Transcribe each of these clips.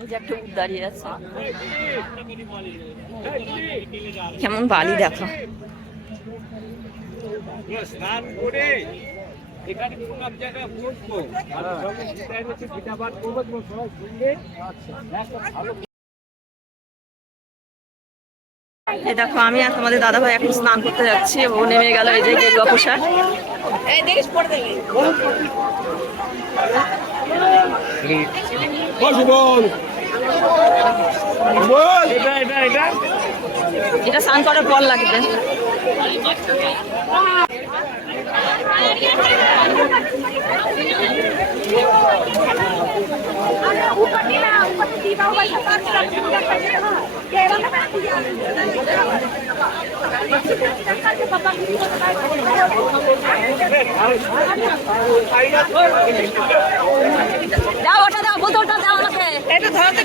ওই যে একটা উট দাঁড়িয়ে আছে, কেমন বালি দেখো। স্নান করে এখানে কোন এক জায়গায় বসবো, এই দেখো আমি আর তোমাদের দাদা ভাই এখন স্নান করতে যাচ্ছি। ও নেমে গেল, এই যে গেরুয়া পোশাক। এটা স্নান করার পর লাগবে। দাও ওটা দাও, বোতলটা দাও আমাকে। এটা ধরতে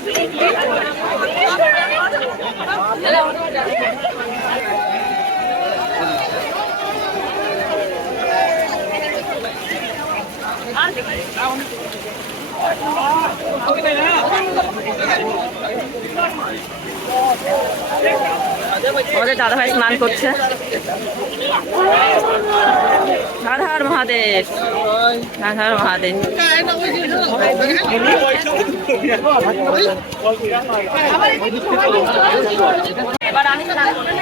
আমাদের দাদা ভাই স্নান করছে। হর হর মহাদেব, হর হর মহাদেব। এবার আমি স্নান করতে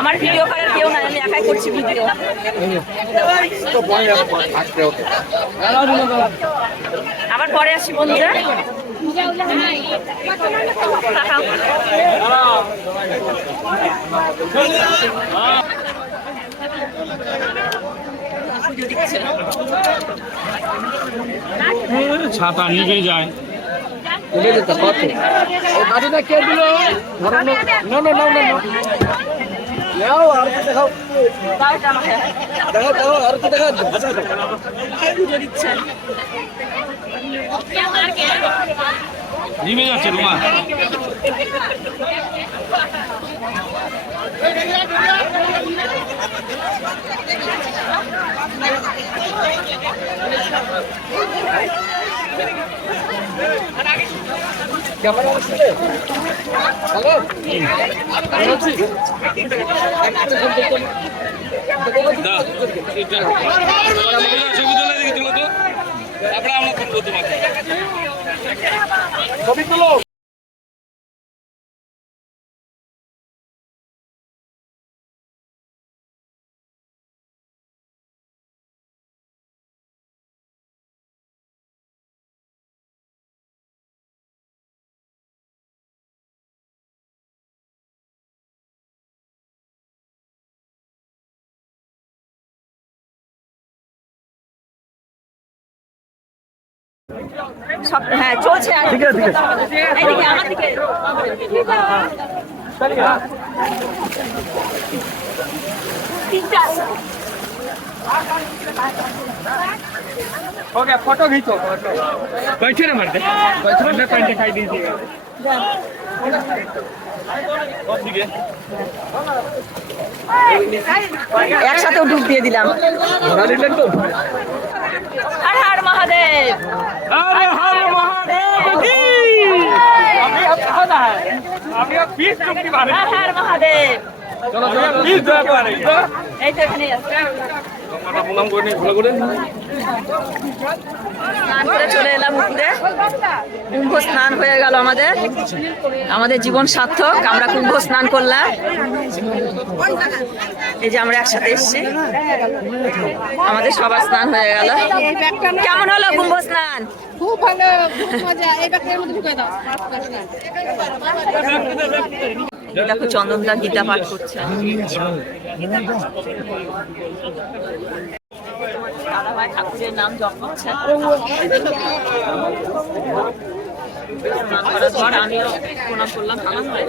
আমার ভিডিও করার কেউ নাই, আমি একাই করছি ভিডিও। আবার পরে আসি বন্ধুরা। ছাতা নিভে যায়। নিভে যাচ্ছে রুমা। ছবি তুলো। সব হ্যাঁ চলছে। ঠিক আছে ঠিক আছে, এইদিকে আমার দিকে। ओके फोटो खींचो। बैठे ना मरते, बैठे ना पैंट दिखाई दीजिएगा। একসাথেও ডুব দিয়ে দিলাম। হর হর মহাদেব, हर हर महादेव की। अभी अब कहाँ है? अभी अब 20 चुटकी मारे। হর হর মহাদেব। चलो चलो 20 जगह मारे। এই তো এখানে আছে। আমরা প্রণাম করে নি, ভালো করে। স্নান করে চলে এলাম উপরে। কুম্ভ স্নান হয়ে গেল আমাদের। আমাদের জীবন সার্থক, আমরা কুম্ভ স্নান করলাম। এই যে আমরা একসাথে এসেছি, আমাদের সবার স্নান হয়ে গেল। কেমন হলো কুম্ভ স্নান? খুব ভালো, খুব মজা। এই ব্যাগের মধ্যে ঢুকে দাও। দেখো চন্দনদা গীতা পাঠ করছে। দাদা ভাই ঠাকুরের নাম জপ করছে। স্নান করার পর আমিও প্রণাম করলাম, প্রণাম করে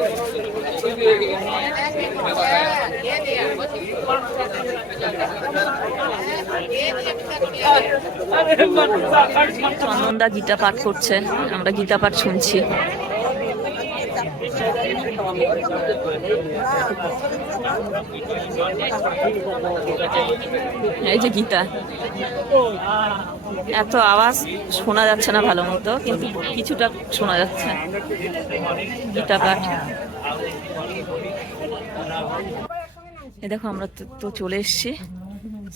চন্দনদা গীতা পাঠ করছে, আমরা গীতা পাঠ শুনছি। এই যে গীতা, এত আওয়াজ শোনা যাচ্ছে না ভালো মতো, কিন্তু কিছুটা শোনা যাচ্ছে গীতা পাঠ। এ দেখো আমরা তো চলে এসেছি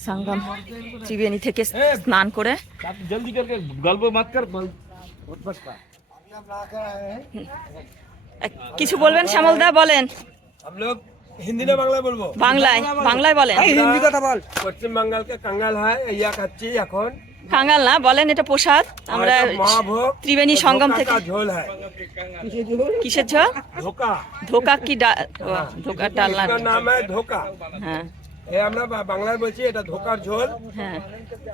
সঙ্গম ত্রিবেণী থেকে স্নান করে। जल्दी करके गल्प मत कर। কিছু বলবেন শ্যামল দা, বলেন। हम लोग हिंदी में बांग्ला बोलबो বাংলায়, বাংলায় বলেন। हिंदी কথা বল। পশ্চিম বাঙ্গাল কে কাঙ্গাল হয় ইয়া খাচ্ছি এখন। কাঙ্গাল না বলেন, এটা প্রসাদ। আমরা মহাভোগ ত্রিবেণী সঙ্গম থেকে। ঝোল হয়। কিসের ঝোল? ধোকা। ধোকা কি ধোকা ডালনা? इसका नाम है धोखा। হ্যাঁ এ আমরা বাংলায় বলছি এটা ধোকার ঝোল। হ্যাঁ।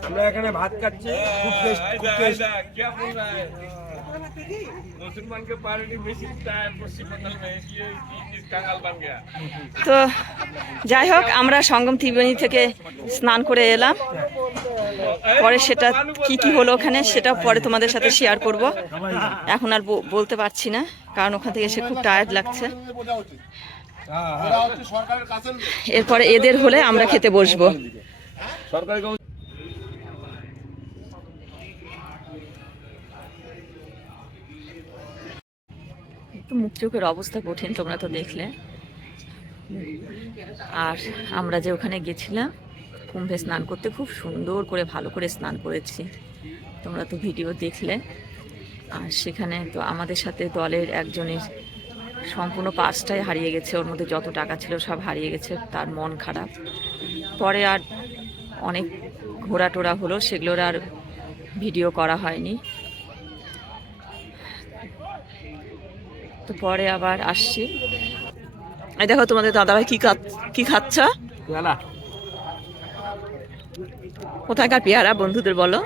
আমরা এখানে ভাত খাচ্ছি, খুব টেস্ট, খুব টেস্ট। क्या बोल रहा है? मुसलमान के पार्टी में सीखता है पश्चिम बंगाल में, इसलिए इस कंगाल बन गया। তো যাই হোক, আমরা সঙ্গম ত্রিবেণী থেকে স্নান করে এলাম। পরে সেটা কি কি হলো ওখানে, সেটা পরে তোমাদের সাথে শেয়ার করব। এখন আর বলতে পারছি না, কারণ ওখান থেকে এসে খুব টায়ার্ড লাগছে। এরপরে এদের হলে আমরা খেতে বসবো। তো মুখ চোখের অবস্থা কঠিন, তোমরা তো দেখলে। আর আমরা যে ওখানে গেছিলাম কুম্ভে স্নান করতে, খুব সুন্দর করে ভালো করে স্নান করেছি, তোমরা তো ভিডিও দেখলে। আর সেখানে তো আমাদের সাথে দলের একজনের সম্পূর্ণ পার্সটাই হারিয়ে গেছে, ওর মধ্যে যত টাকা ছিল সব হারিয়ে গেছে, তার মন খারাপ। পরে আর অনেক ঘোরা টোরা হলো, সেগুলোর আর ভিডিও করা হয়নি। তো পরে আবার আসছি। এই দেখো তোমাদের দাদাভাই কি খাচ্ছ? কোথাকার পেয়ারা বন্ধুদের বলো?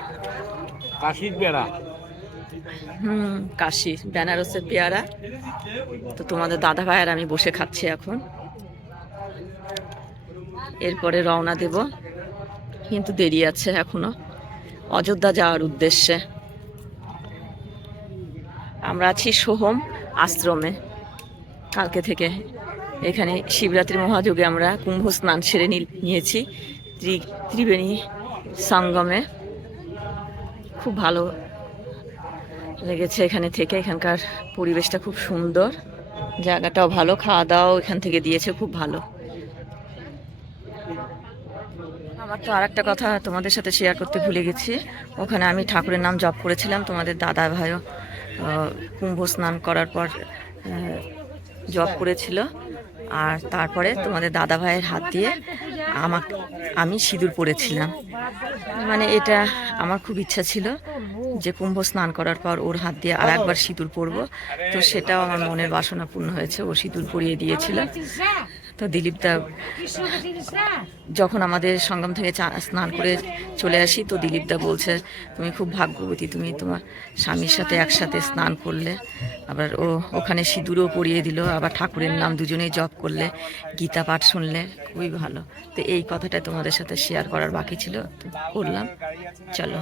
काशी पेड़ा। কাশি বেনারসের পেয়ারা। তো তোমাদের দাদাভাই আর আমি বসে খাচ্ছি এখন। এরপরে রওনা দেব, কিন্তু দেরি আছে এখনো, অযোধ্যা যাওয়ার উদ্দেশ্যে। আমরা আছি সোহম আশ্রমে। কালকে থেকে এখানে শিবরাত্রি মহাযোগে আমরা কুম্ভ স্নান সেরে নিয়েছি ত্রিবেণী সঙ্গমে। খুব ভালো লেগেছে এখানে থেকে, এখানকার পরিবেশটা খুব সুন্দর, জায়গাটাও ভালো, খাওয়া দাওয়াও এখান থেকে দিয়েছে খুব ভালো। আমার তো আর একটা কথা তোমাদের সাথে শেয়ার করতে ভুলে গেছি, ওখানে আমি ঠাকুরের নাম জপ করেছিলাম। তোমাদের দাদা ভাইও কুম্ভ স্নান করার পর জপ করেছিল। আর তারপরে তোমাদের দাদা ভাইয়ের হাত দিয়ে আমি সিঁদুর পরেছিলাম। মানে এটা আমার খুব ইচ্ছা ছিল যে কুম্ভ স্নান করার পর ওর হাত দিয়ে আর একবার সিঁদুর পরবো। তো সেটাও আমার মনের বাসনা পূর্ণ হয়েছে, ও সিঁদুর পরিয়ে দিয়েছিল। তো দিলীপদা যখন আমাদের সঙ্গম থেকে স্নান করে চলে আসি, তো দিলীপদা বলছে তুমি খুব ভাগ্যবতী, তুমি তোমার স্বামীর সাথে একসাথে স্নান করলে, আবার ও ওখানে সিঁদুরও পরিয়ে দিল, আবার ঠাকুরের নাম দুজনেই জপ করলে, গীতা পাঠ শুনলে, খুবই ভালো। তো এই কথাটা তোমাদের সাথে শেয়ার করার বাকি ছিল, তো করলাম। চলো।